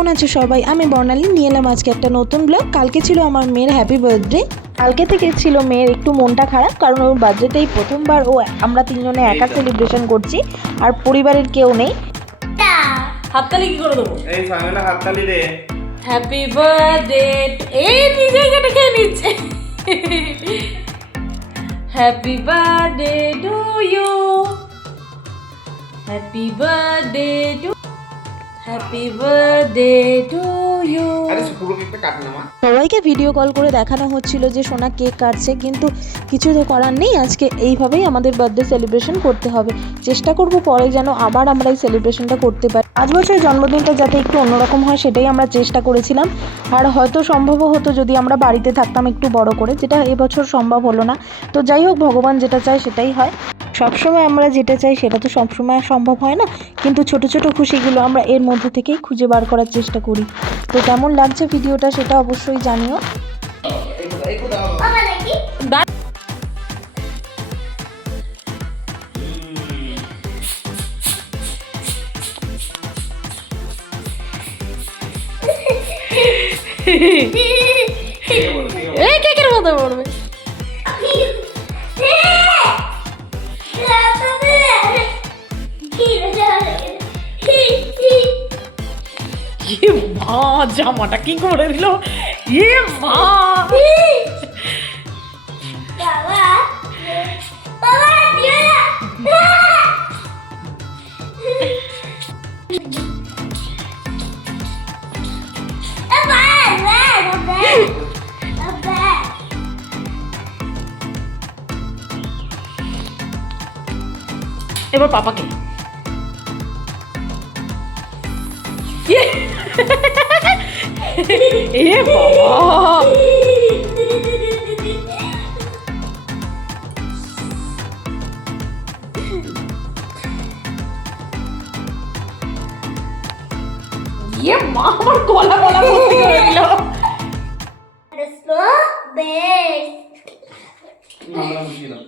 কেমন আছো সবাই? আমি বর্ণালী নিয়ে এলাম আজকে একটা নতুন ব্লগ। কালকে ছিল আমার মেয়ের হ্যাপি বার্থডে। কালকে থেকে ছিল মেয়ের একটু মনটা খারাপ, কারণ ওর বার্থডেতেই প্রথমবার আমরা তিনজনে একা সেলিব্রেশন করছি, আর পরিবারের কেউ নেই। হাততালি কি করে দেবো? এই সামনে হাততালি দে। Happy birthday. এই নিজে কেটে খেয়ে নিচ্ছে। Happy birthday to you, happy birthday to, happy birthday to you. আরে পুরো কেকটা কাট না মা। সবাইকে ভিডিও কল করে দেখানো হচ্ছিল যে সোনা কেক কাটছে, কিন্তু কিছু তো করার নেই। আজকে এইভাবেই আমাদের বার্থডে সেলিব্রেশন করতে হবে। চেষ্টা করব পরে যেন আবার আমরা এই সেলিব্রেশনটা করতে পারি। 5 বছরের জন্মদিনটা যাতে একটু অন্যরকম হয় সেটাই আমরা চেষ্টা করেছিলাম, আর হয়তো সম্ভবও হতো যদি আমরা বাড়িতে থাকতাম একটু বড় করে, যেটা এবছর সম্ভব হলো না। তো যাই হোক, ভগবান যেটা চায় সেটাই হয়। সবসময় আমরা যেটা চাই সেটা তো সবসময় সম্ভব হয় না, কিন্তু ছোট ছোট খুশিগুলো আমরা এর মধ্যে থেকেই খুঁজে বার করার চেষ্টা করি। তো কেমন লাগছে ভিডিওটা সেটা অবশ্যই জানিও। এই কেকের মতো পড়বে। মা জামাটা কি করে দিল! ইয়ে মা, এবার পাপাকে। এ বাবা, ইয়ে মা আমার গলা গলা ভর্তি করে দিল। আমরা খুশি হলাম।